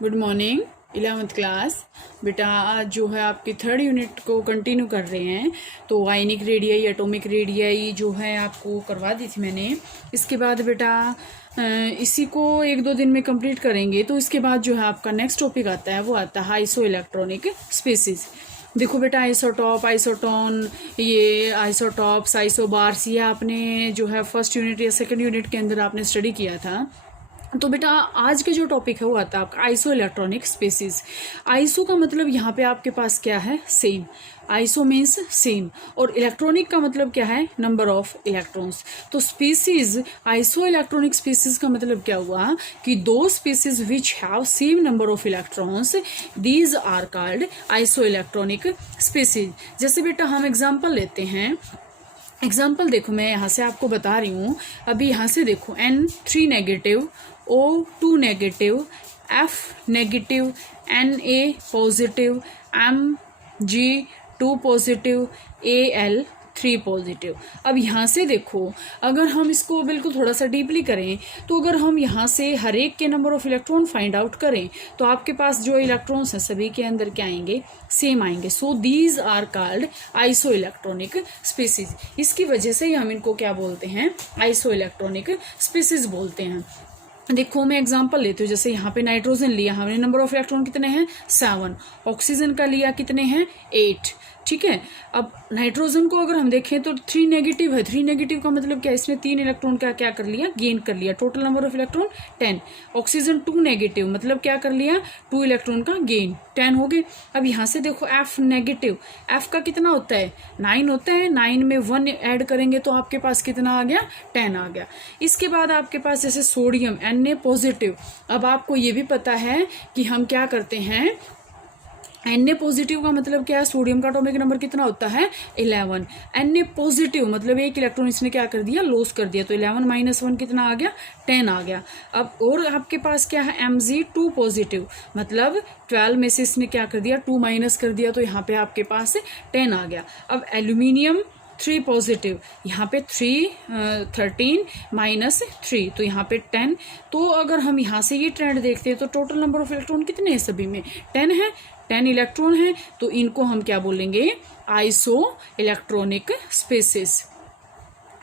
Good morning 11th class. बेटा आज जो है आपकी थर्ड यूनिट को कंटिन्यू कर रहे हैं। तो आयनिक रेडियाई, एटॉमिक रेडियाई जो है आपको करवा दी थी मैंने। इसके बाद बेटा इसी को 1-2 दिन में कंप्लीट करेंगे। तो इसके बाद जो है आपका नेक्स्ट टॉपिक आता है, वो आता है आइसो इलेक्ट्रॉनिक स्पीसीज। देखो बेटा आइसोटॉप, आइसोटोन, ये आइसोटॉप्स, आइसोबार्स, ये आपने जो है फर्स्ट यूनिट या सेकंड यूनिट के अंदर आपने स्टडी किया था। तो बेटा आज के जो टॉपिक है वो आता है आपका आइसो इलेक्ट्रॉनिक स्पीसीज। आइसो का मतलब यहाँ पे आपके पास क्या है, सेम। आइसो मीन्स सेम, और इलेक्ट्रॉनिक का मतलब क्या है, नंबर ऑफ इलेक्ट्रॉन्स। तो स्पीसीज, आइसो इलेक्ट्रॉनिक स्पीसीज का मतलब क्या हुआ कि दो species which have same number of electrons, these are called iso electronic species. जैसे बेटा हम एग्जाम्पल लेते हैं। एग्जाम्पल देखो, मैं यहाँ से आपको बता रही हूँ। अभी यहाँ से देखो N3 negative, O2 negative, F negative, Na positive, Mg2 positive, Al3 positive. अब यहाँ से देखो, अगर हम इसको बिल्कुल थोड़ा सा डीपली करें तो अगर हम यहाँ से हर एक के number of electron find out करें तो आपके पास जो इलेक्ट्रॉन्स हैं सभी के अंदर क्या आएंगे, सेम आएंगे। So these are called iso electronic species. इसकी वजह से ही हम इनको क्या बोलते हैं, आइसो इलेक्ट्रॉनिक स्पीसीज बोलते हैं। देखो मैं एग्जांपल लेती हूँ। जैसे यहाँ पे नाइट्रोजन लिया हमने, नंबर ऑफ इलेक्ट्रॉन कितने हैं, 7। ऑक्सीजन का लिया कितने हैं, 8। ठीक है। अब नाइट्रोजन को अगर हम देखें तो 3 नेगेटिव है। 3 नेगेटिव का मतलब क्या, इसने 3 इलेक्ट्रॉन का क्या कर लिया, गेन कर लिया। Total number of electron 10। Oxygen 2 negative मतलब क्या कर लिया, 2 इलेक्ट्रॉन का गेन, 10 हो गए। अब यहाँ से देखो F नेगेटिव, F का कितना होता है, 9 होता है। 9 में 1 ऐड करेंगे तो आपके पास कितना आ गया, 10 आ गया। इसके बाद आपके पास जैसे सोडियम Na पॉजिटिव। अब आपको ये भी पता है कि हम क्या करते हैं, Na पॉजिटिव का मतलब क्या है, सोडियम का एटॉमिक नंबर कितना होता है, 11। Na पॉजिटिव मतलब एक इलेक्ट्रॉन इसने क्या कर दिया, लॉस कर दिया। तो 11 - 1 कितना आ गया, 10 आ गया। अब और आपके पास क्या है, Mg2 पॉजिटिव मतलब 12 में से इसने क्या कर दिया, 2 माइनस कर दिया। तो यहाँ पे आपके पास 10 आ गया। अब एल्यूमिनियम 3 पॉजिटिव, यहाँ पे 13 - 3 तो यहाँ पे 10। तो अगर हम यहाँ से ये ट्रेंड देखते हैं तो टोटल नंबर ऑफ इलेक्ट्रॉन कितने हैं, सभी में 10 है, 10 इलेक्ट्रॉन है। तो इनको हम क्या बोलेंगे, आइसो इलेक्ट्रॉनिक स्पीसीज।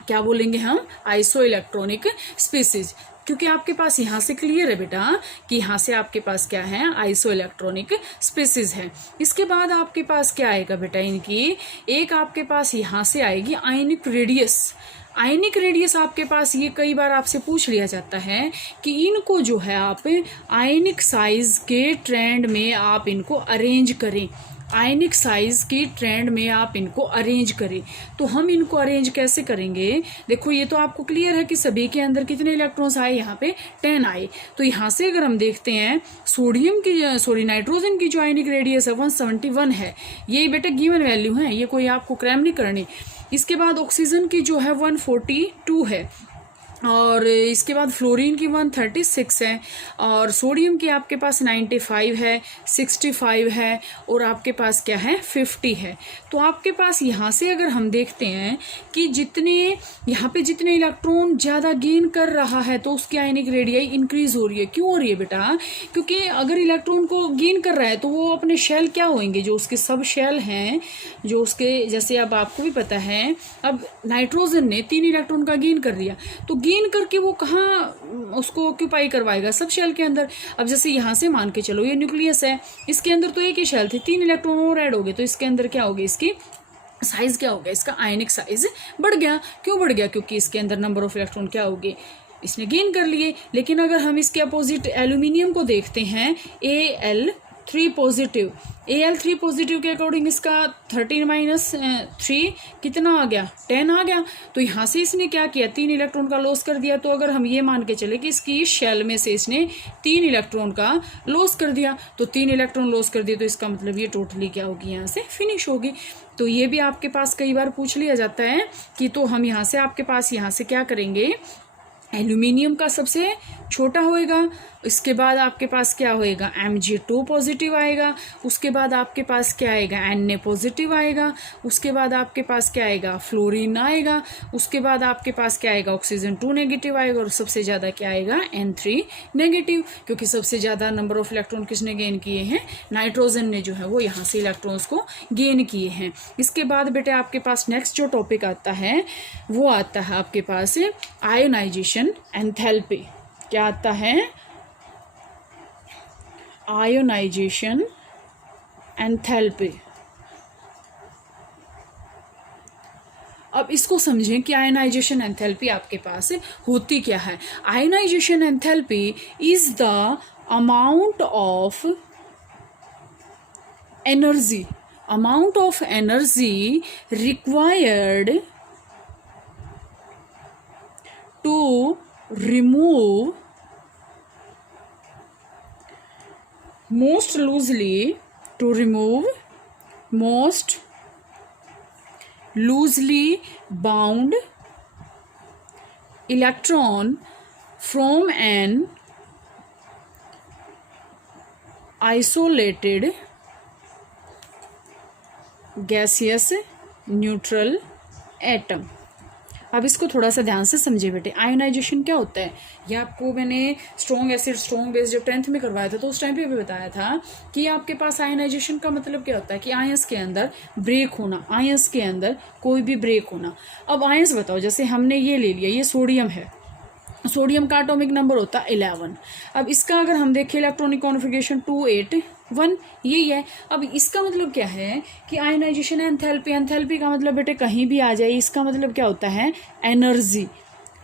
क्या बोलेंगे हम, आइसो इलेक्ट्रॉनिक स्पीसीज। क्योंकि आपके पास यहाँ से क्लियर है बेटा कि यहाँ से आपके पास क्या है, आइसो इलेक्ट्रॉनिक स्पीसीज है। इसके बाद आपके पास क्या आएगा बेटा, इनकी एक आपके पास यहाँ से आएगी आयनिक रेडियस। आयनिक रेडियस आपके पास ये कई बार आपसे पूछ लिया जाता है कि इनको जो है आप आयनिक साइज के ट्रेंड में आप इनको अरेंज करें। आयनिक साइज की ट्रेंड में आप इनको अरेंज करें। तो हम इनको अरेंज कैसे करेंगे, देखो ये तो आपको क्लियर है कि सभी के अंदर कितने इलेक्ट्रॉन्स आए, यहाँ पे 10 आए। तो यहाँ से अगर हम देखते हैं नाइट्रोजन की जो आयनिक रेडियस है 171 है। ये बेटा गिवन वैल्यू है, ये कोई आपको क्रैम नहीं करनी। इसके बाद ऑक्सीजन की जो है 142 है, और इसके बाद फ्लोरीन की 136 है, और सोडियम की आपके पास 95 है, 65 है, और आपके पास क्या है, 50 है। तो आपके पास यहाँ से अगर हम देखते हैं कि जितने यहाँ पे जितने इलेक्ट्रॉन ज़्यादा गेन कर रहा है तो उसकी आयनिक रेडियाई इंक्रीज हो रही है। क्यों हो रही है बेटा, क्योंकि अगर इलेक्ट्रॉन को गेन कर रहा है तो वो अपने शेल क्या होंगे, जो उसके सब शेल हैं, जो उसके जैसे अब आपको भी पता है, अब नाइट्रोजन ने 3 इलेक्ट्रॉन का गेन कर लिया तो गेन करके वो कहाँ उसको ऑक्यूपाई करवाएगा, सब शेल के अंदर। अब जैसे यहाँ से मान के चलो ये न्यूक्लियस है, इसके अंदर तो एक ही शेल थे, 3 इलेक्ट्रॉन और ऐड हो गए तो इसके अंदर क्या हो गया, इसकी साइज क्या हो गया, इसका आयनिक साइज बढ़ गया। क्यों बढ़ गया, क्योंकि इसके अंदर नंबर ऑफ इलेक्ट्रॉन क्या हो गए, इसने गेन कर लिए। लेकिन अगर हम इसके अपोजिट एल्यूमिनियम को देखते हैं, Al3 पॉजिटिव, Al3 पॉजिटिव के अकॉर्डिंग इसका 13 - 3 कितना आ गया, 10 आ गया। तो यहाँ से इसने क्या किया, 3 इलेक्ट्रॉन का लॉस कर दिया। तो अगर हम ये मान के चले कि इसकी शेल में से इसने 3 इलेक्ट्रॉन का लॉस कर दिया, तो 3 इलेक्ट्रॉन लॉस कर दिए तो इसका मतलब ये टोटली क्या होगी, यहाँ से फिनिश होगी। तो ये भी आपके पास कई बार पूछ लिया जाता है कि तो हम यहाँ से आपके पास यहाँ से क्या करेंगे, एल्यूमिनियम का सबसे छोटा होएगा। इसके बाद आपके पास क्या होएगा, Mg2 पॉजिटिव आएगा। उसके बाद आपके पास क्या आएगा, Na पॉजिटिव आएगा। उसके बाद आपके पास क्या आएगा, फ्लोरीन आएगा। उसके बाद आपके पास क्या आएगा, ऑक्सीजन 2 नेगेटिव आएगा। और सबसे ज़्यादा क्या आएगा, N3 नेगेटिव, क्योंकि सबसे ज़्यादा नंबर ऑफ इलेक्ट्रॉन किसने गेन किए हैं, नाइट्रोजन ने जो है वो यहाँ से इलेक्ट्रॉन्स को गेन किए हैं। इसके बाद बेटे आपके पास नेक्स्ट जो टॉपिक आता है वो आता है आपके पास आयोनाइजेशन एंथैल्पी। क्या आता है, आयोनाइजेशन एंथैल्पी। अब इसको समझें कि आयोनाइजेशन एंथैल्पी आपके पास होती क्या है। Ionisation enthalpy is the amount of energy required to remove most loosely bound electron from an isolated gaseous neutral atom। अब इसको थोड़ा सा ध्यान से समझे बेटे। आयोनाइजेशन क्या होता है, ये आपको मैंने स्ट्रॉन्ग एसिड स्ट्रॉन्ग बेस जब 10th में करवाया था तो उस टाइम पे भी बताया था कि आपके पास आयोनाइजेशन का मतलब क्या होता है कि आयंस के अंदर ब्रेक होना, आयंस के अंदर कोई भी ब्रेक होना। अब आयंस बताओ, जैसे हमने ये ले लिया, ये सोडियम है, सोडियम का एटॉमिक नंबर होता है 11। अब इसका अगर हम देखें इलेक्ट्रॉनिक कॉन्फ़िगरेशन 281, यही है। अब इसका मतलब क्या है कि आयोनाइजेशन एंथैल्पी, एंथैल्पी का मतलब बेटे कहीं भी आ जाए, इसका मतलब क्या होता है, एनर्जी।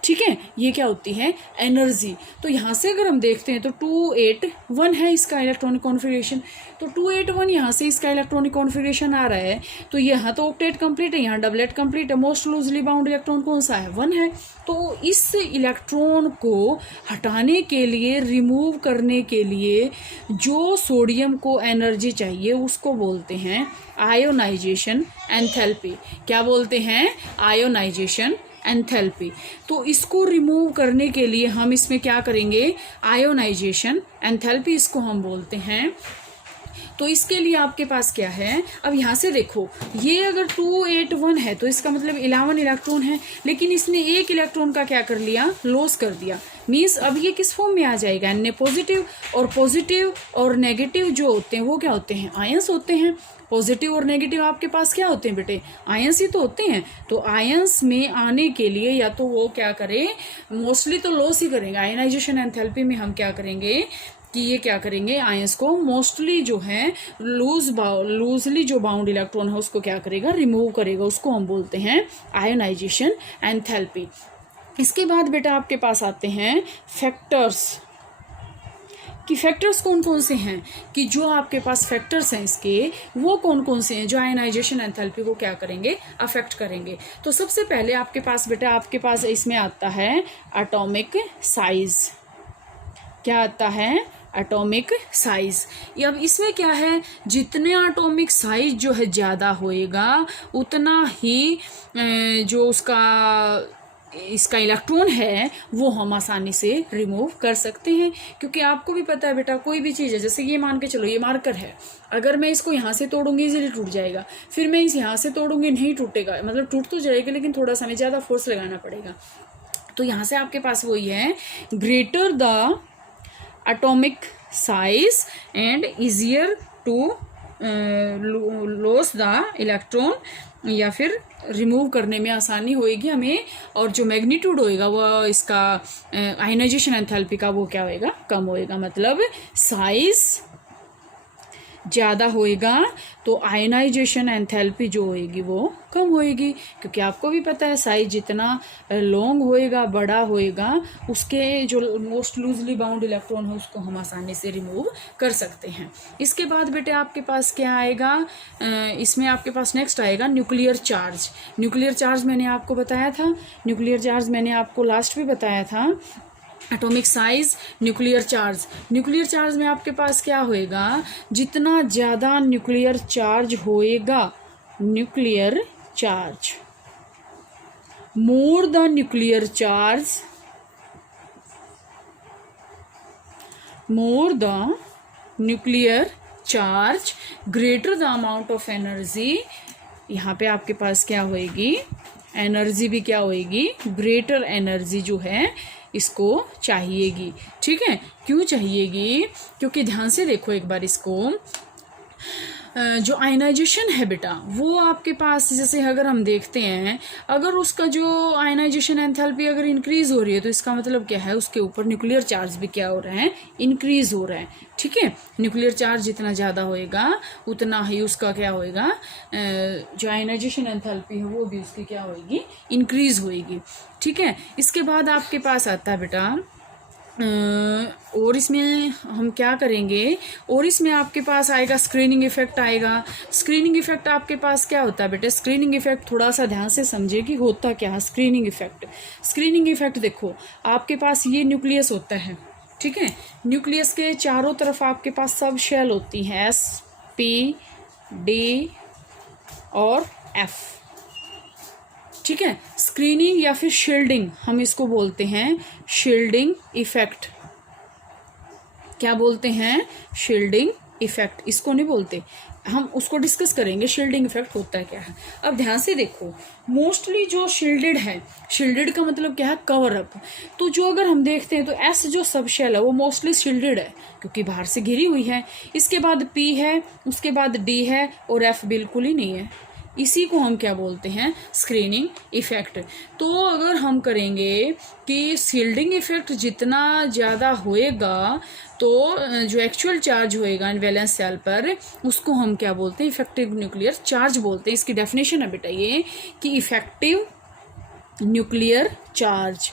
ठीक है, ये क्या होती है, एनर्जी। तो यहाँ से अगर हम देखते हैं तो 281 है इसका इलेक्ट्रॉनिक कॉन्फ़िगरेशन, तो 281 यहाँ से इसका इलेक्ट्रॉनिक कॉन्फ़िगरेशन आ रहा है। तो यहाँ तो ऑक्टेट कंप्लीट है, यहाँ डबलेट कंप्लीट है। मोस्ट लूजली बाउंड इलेक्ट्रॉन कौन सा है, 1 है। तो इस इलेक्ट्रॉन को हटाने के लिए, रिमूव करने के लिए जो सोडियम को एनर्जी चाहिए उसको बोलते हैं आयोनाइजेशन एंथैल्पी। क्या बोलते हैं, आयोनाइजेशन एंथैल्पी। तो इसको रिमूव करने के लिए हम इसमें क्या करेंगे, आयोनाइजेशन एंथैल्पी इसको हम बोलते हैं। तो इसके लिए आपके पास क्या है, अब यहाँ से देखो, ये अगर 281 है तो इसका मतलब 11 इलेक्ट्रॉन है, लेकिन इसने एक इलेक्ट्रॉन का क्या कर लिया, लॉस कर दिया। मीन्स अब ये किस फॉर्म में आ जाएगा, Na पॉजिटिव और नेगेटिव जो होते हैं वो क्या होते हैं, आयंस होते हैं। पॉजिटिव और नेगेटिव आपके पास क्या होते हैं बेटे, आयंस ही तो होते हैं। तो आयंस में आने के लिए या तो वो क्या करे, मोस्टली तो लॉस ही करेंगे। आयनाइजेशन एंथैल्पी में हम क्या करेंगे कि ये क्या करेंगे, आयंस को मोस्टली जो है लूजली जो बाउंड इलेक्ट्रॉन है उसको क्या करेगा, रिमूव करेगा। उसको हम बोलते हैं आयोनाइजेशन एंथैल्पी। इसके बाद बेटा आपके पास आते हैं फैक्टर्स, कि फैक्टर्स कौन कौन से हैं, कि जो आपके पास फैक्टर्स हैं इसके वो कौन कौन से हैं जो आयोनाइजेशन एंथैल्पी को क्या करेंगे, अफेक्ट करेंगे। तो सबसे पहले आपके पास बेटा, आपके पास इसमें आता है एटॉमिक साइज। क्या आता है, एटॉमिक साइज। अब इसमें क्या है, जितने एटॉमिक साइज जो है ज़्यादा होएगा उतना ही जो इसका इलेक्ट्रॉन है वो हम आसानी से रिमूव कर सकते हैं। क्योंकि आपको भी पता है बेटा, कोई भी चीज़ है, जैसे ये मान के चलो ये मार्कर है, अगर मैं इसको यहाँ से तोड़ूंगी इजीली टूट जाएगा, फिर मैं इस यहाँ से तोड़ूंगी नहीं टूटेगा, मतलब टूट तो जाएगा लेकिन थोड़ा सा हमें ज़्यादा फोर्स लगाना पड़ेगा। तो यहाँ से आपके पास वही है, greater the atomic size and easier to loss the electron, या फिर रिमूव करने में आसानी होएगी हमें। और जो मैग्नीट्यूड होएगा वो इसका आयोनाइजेशन एंथैल्पी का वो क्या होएगा, कम होएगा। मतलब साइज ज़्यादा होएगा तो आयोनाइजेशन एंथैल्पी जो होएगी वो कम होएगी। क्योंकि आपको भी पता है साइज जितना लॉन्ग होएगा, बड़ा होएगा, उसके जो मोस्ट लूजली बाउंड इलेक्ट्रॉन है उसको हम आसानी से रिमूव कर सकते हैं। इसके बाद बेटे आपके पास क्या आएगा, इसमें आपके पास नेक्स्ट आएगा न्यूक्लियर चार्ज। न्यूक्लियर चार्ज मैंने आपको बताया था, न्यूक्लियर चार्ज मैंने आपको लास्ट भी बताया था। Atomic size, nuclear charge. Nuclear charge में आपके पास क्या होएगा, जितना ज़्यादा न्यूक्लियर चार्ज होएगा, nuclear charge, more the nuclear charge more the nuclear charge greater the amount of energy, यहाँ पे आपके पास क्या होएगी, एनर्जी भी क्या होएगी, ग्रेटर एनर्जी जो है इसको चाहिएगी। ठीक है, क्यों चाहिएगी, क्योंकि ध्यान से देखो एक बार इसको, जो आयनाइजेशन है बेटा वो आपके पास, जैसे अगर हम देखते हैं अगर उसका जो आयनाइजेशन एंथैल्पी अगर इंक्रीज हो रही है तो इसका मतलब क्या है, उसके ऊपर न्यूक्लियर चार्ज भी क्या हो रहा है, इंक्रीज हो रहा है। ठीक है, न्यूक्लियर चार्ज जितना ज़्यादा होएगा उतना ही उसका क्या होएगा, जो आयनाइजेशन एंथैल्पी है वो भी उसकी क्या होएगी, इंक्रीज होएगी। ठीक है, इसके बाद आपके पास आता है बेटा और इसमें हम क्या करेंगे, और इसमें आपके पास आएगा स्क्रीनिंग इफेक्ट आएगा। स्क्रीनिंग इफेक्ट आपके पास क्या होता है बेटा, स्क्रीनिंग इफेक्ट थोड़ा सा ध्यान से समझे कि होता क्या है स्क्रीनिंग इफेक्ट। स्क्रीनिंग इफेक्ट देखो, आपके पास ये न्यूक्लियस होता है। ठीक है, न्यूक्लियस के चारों तरफ आपके पास सब शेल होती हैं, S, P, D और F। ठीक है, स्क्रीनिंग या फिर शील्डिंग हम इसको बोलते हैं, शील्डिंग इफेक्ट। क्या बोलते हैं, शील्डिंग इफेक्ट, इसको नहीं बोलते, हम उसको डिस्कस करेंगे शील्डिंग इफेक्ट होता है क्या है। अब ध्यान से देखो, मोस्टली जो शील्डेड है, शील्डेड का मतलब क्या है, कवर अप। तो जो अगर हम देखते हैं तो एस जो सब शेल है वो मोस्टली शील्डेड है क्योंकि बाहर से घिरी हुई है। इसके बाद पी है, उसके बाद डी है और एफ बिल्कुल ही नहीं है। इसी को हम क्या बोलते हैं, स्क्रीनिंग इफेक्ट। तो अगर हम करेंगे कि शील्डिंग इफेक्ट जितना ज़्यादा होएगा तो जो एक्चुअल चार्ज होएगा वैलेंस सेल पर उसको हम क्या बोलते हैं, इफेक्टिव न्यूक्लियर चार्ज बोलते हैं। इसकी डेफिनेशन है बेटा ये कि effective nuclear charge,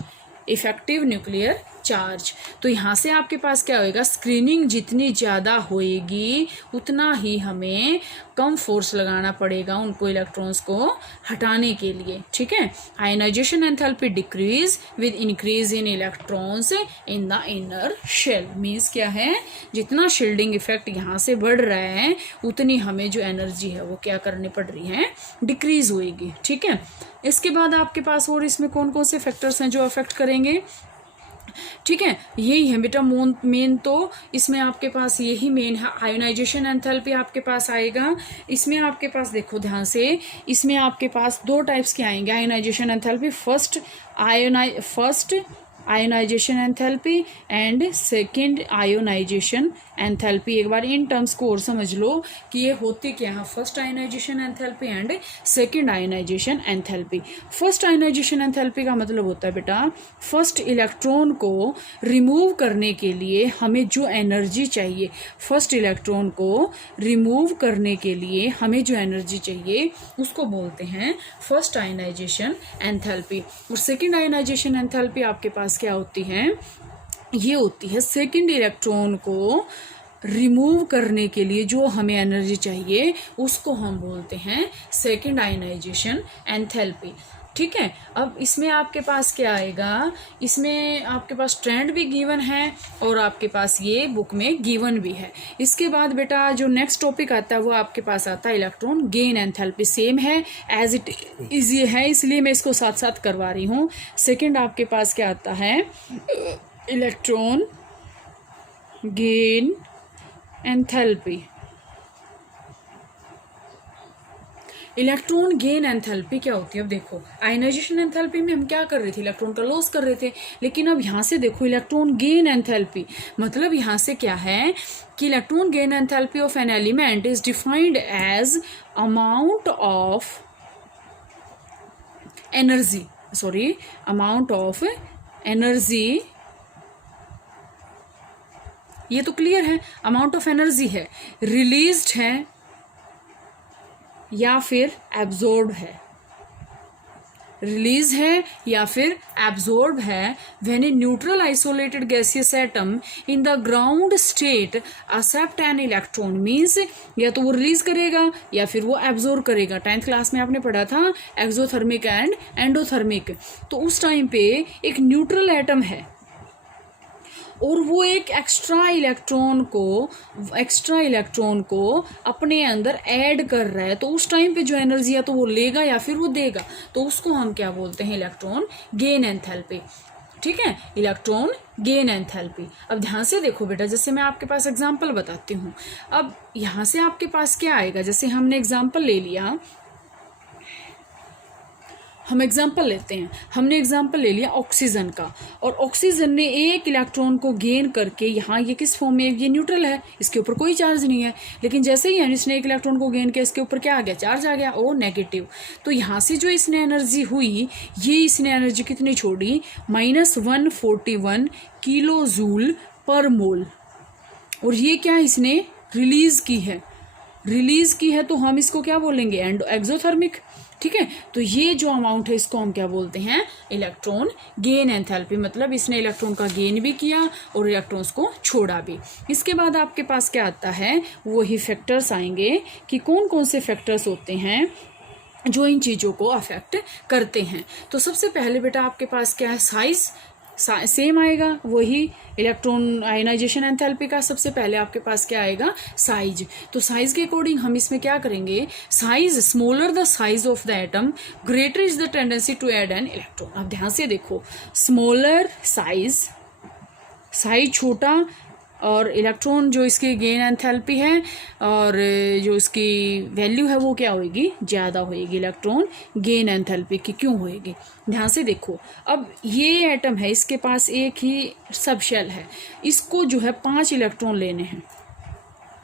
effective nuclear charge. तो यहाँ से आपके पास क्या होएगा, स्क्रीनिंग जितनी ज़्यादा होएगी उतना ही हमें कम फोर्स लगाना पड़ेगा उनको इलेक्ट्रॉन्स को हटाने के लिए। ठीक है, ionisation enthalpy decrease with increase in electrons in the inner shell. Means क्या है, जितना शील्डिंग इफेक्ट यहाँ से बढ़ रहा है उतनी हमें जो एनर्जी है वो क्या करनी पड़ रही है, डिक्रीज होएगी। ठीक है, इसके बाद आपके पास और इसमें कौन कौन से फैक्टर्स हैं जो अफेक्ट करेंगे। ठीक है, यही है बेटा मेन, तो इसमें आपके पास यही मेन है। आयोनाइजेशन एंथैल्पी आपके पास आएगा। इसमें आपके पास देखो ध्यान से, इसमें आपके पास दो टाइप्स के आएंगे ionisation enthalpy, first ionization enthalpy and second ionisation enthalpy. एक बार इन टर्म्स को और समझ लो कि ये होती क्या है, first ionization enthalpy and second ionisation enthalpy. First ionization enthalpy का मतलब होता है बेटा, फर्स्ट इलेक्ट्रॉन को रिमूव करने के लिए हमें जो एनर्जी चाहिए, फर्स्ट इलेक्ट्रॉन को रिमूव करने के लिए हमें जो एनर्जी चाहिए उसको बोलते हैं फर्स्ट आयोनाइजेशन एंथैल्पी। और सेकंड आयोनाइजेशन एंथैल्पी आपके पास क्या होती है, ये होती है सेकंड इलेक्ट्रॉन को रिमूव करने के लिए जो हमें एनर्जी चाहिए उसको हम बोलते हैं सेकंड आयोनाइजेशन एंथैल्पी। ठीक है, अब इसमें आपके पास क्या आएगा, इसमें आपके पास ट्रेंड भी गिवन है और आपके पास ये बुक में गिवन भी है। इसके बाद बेटा जो नेक्स्ट टॉपिक आता है वो आपके पास आता है इलेक्ट्रॉन गेन एंथैल्पी। सेम है एज इट इज ये है, इसलिए मैं इसको साथ साथ करवा रही हूँ। सेकंड आपके पास क्या आता है, electron gain enthalpy. Electron gain enthalpy क्या होती है, अब देखो आयनाइजेशन एंथैल्पी में हम क्या कर रहे थे, इलेक्ट्रॉन का लॉस कर रहे थे, लेकिन अब यहाँ से देखो इलेक्ट्रॉन गेन एंथैल्पी मतलब यहाँ से क्या है कि electron gain enthalpy of an element is defined as amount of energy, amount of energy. ये तो क्लियर है, अमाउंट ऑफ एनर्जी है, रिलीज्ड है या फिर एब्जॉर्ब है, रिलीज है या फिर एब्जॉर्ब है। When a neutral isolated gaseous atom in the ground state accept an electron, means या तो वो रिलीज करेगा या फिर वो एब्जॉर्ब करेगा। 10th क्लास में आपने पढ़ा था एक्सोथर्मिक एंड एंडोथर्मिक। तो उस टाइम पे एक न्यूट्रल एटम है और वो एक एक्स्ट्रा इलेक्ट्रॉन को अपने अंदर ऐड कर रहा है, तो उस टाइम पे जो एनर्जी है तो वो लेगा या फिर वो देगा, तो उसको हम क्या बोलते हैं, इलेक्ट्रॉन गेन एंथैल्पी। ठीक है, इलेक्ट्रॉन गेन एंथैल्पी। अब ध्यान से देखो बेटा, जैसे मैं आपके पास एग्जांपल बताती हूँ। अब यहाँ से आपके पास क्या आएगा, जैसे हमने एग्जांपल ले लिया, हम एग्जांपल लेते हैं, हमने एग्जांपल ले लिया ऑक्सीजन का, और ऑक्सीजन ने एक इलेक्ट्रॉन को गेन करके, यहाँ ये किस फॉर्म में, ये न्यूट्रल है, इसके ऊपर कोई चार्ज नहीं है, लेकिन जैसे ही इसने एक इलेक्ट्रॉन को गेन किया, इसके ऊपर क्या आ गया, चार्ज आ गया, ओ नेगेटिव। तो यहाँ से जो इसने एनर्जी हुई, ये इसने एनर्जी कितनी छोड़ी, -141 किलो जूल पर मोल, और ये क्या इसने रिलीज की है, तो हम इसको क्या बोलेंगे, एक्सोथर्मिक। ठीक है, तो ये जो अमाउंट है इसको हम क्या बोलते हैं, इलेक्ट्रॉन गेन एंथैल्पी, मतलब इसने इलेक्ट्रॉन का गेन भी किया और इलेक्ट्रॉन्स को छोड़ा भी। इसके बाद आपके पास क्या आता है, वही फैक्टर्स आएंगे कि कौन कौन से फैक्टर्स होते हैं जो इन चीज़ों को अफेक्ट करते हैं। तो सबसे पहले बेटा आपके पास क्या है, साइज सेम आएगा, वही इलेक्ट्रॉन आयनाइजेशन एंथैल्पी का सबसे पहले आपके पास क्या आएगा, साइज। तो साइज के अकॉर्डिंग हम इसमें क्या करेंगे, size smaller the size of the atom greater is the tendency to add an electron. अब ध्यान से देखो, स्मॉलर साइज छोटा, और इलेक्ट्रॉन जो इसकी गेन एंथैल्पी है और जो इसकी वैल्यू है वो क्या होगी, ज़्यादा होएगी, इलेक्ट्रॉन गेन एंथैल्पी की क्यों होएगी। ध्यान से देखो, अब ये एटम है, इसके पास एक ही सब शेल है, इसको जो है 5 इलेक्ट्रॉन लेने हैं,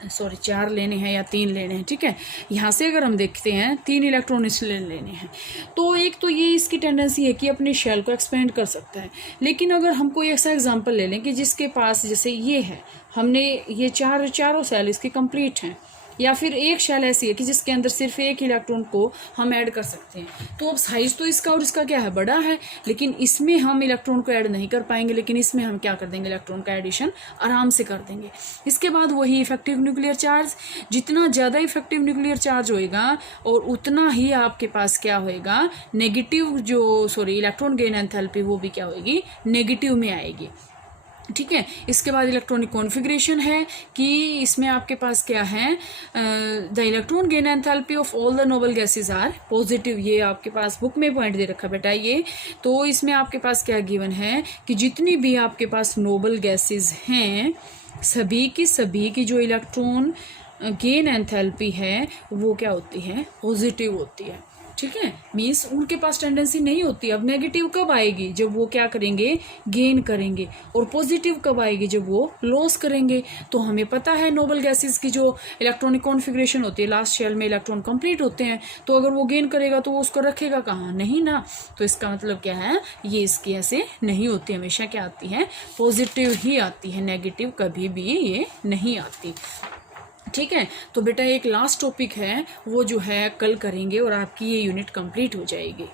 4 लेने हैं या 3 लेने हैं। ठीक है, यहाँ से अगर हम देखते हैं 3 इलेक्ट्रॉन इसलिए लेने हैं, तो एक तो ये इसकी टेंडेंसी है कि अपने शेल को एक्सपेंड कर सकता है। लेकिन अगर हम कोई ऐसा एग्जांपल ले लें कि जिसके पास, जैसे ये है, हमने ये चारों सेल इसके कंप्लीट हैं, या फिर एक शेल ऐसी है कि जिसके अंदर सिर्फ एक इलेक्ट्रॉन को हम ऐड कर सकते हैं, तो अब साइज तो इसका और इसका क्या है, बड़ा है, लेकिन इसमें हम इलेक्ट्रॉन को ऐड नहीं कर पाएंगे, लेकिन इसमें हम क्या कर देंगे, इलेक्ट्रॉन का एडिशन आराम से कर देंगे। इसके बाद वही इफेक्टिव न्यूक्लियर चार्ज, जितना ज़्यादा इफेक्टिव न्यूक्लियर चार्ज होएगा और उतना ही आपके पास क्या होएगा, नेगेटिव इलेक्ट्रॉन गेन एंथैल्पी वो भी क्या होगी, नेगेटिव में आएगी। ठीक है, इसके बाद इलेक्ट्रॉनिक कॉन्फ़िगरेशन है कि इसमें आपके पास क्या है, the electron gain enthalpy of all the noble gases are positive. ये आपके पास बुक में पॉइंट दे रखा बेटा ये, तो इसमें आपके पास क्या गिवन है कि जितनी भी आपके पास नोबल गैसेज हैं, सभी की जो इलेक्ट्रॉन गेन एंथैल्पी है वो क्या होती है, पॉजिटिव होती है। ठीक है, मीन्स उनके पास टेंडेंसी नहीं होती। अब नेगेटिव कब आएगी, जब वो क्या करेंगे, गेन करेंगे, और पॉजिटिव कब आएगी, जब वो लॉस करेंगे। तो हमें पता है नोबल गैसेस की जो इलेक्ट्रॉनिक कॉन्फ़िगरेशन होती है, लास्ट शेल में इलेक्ट्रॉन कंप्लीट होते हैं, तो अगर वो गेन करेगा तो वो उसको रखेगा कहाँ, नहीं ना। तो इसका मतलब क्या है, ये इसकी ऐसे नहीं होती, हमेशा क्या आती है, पॉजिटिव ही आती है, नेगेटिव कभी भी ये नहीं आती। ठीक है, तो बेटा एक लास्ट टॉपिक है वो जो है कल करेंगे और आपकी ये यूनिट कंप्लीट हो जाएगी।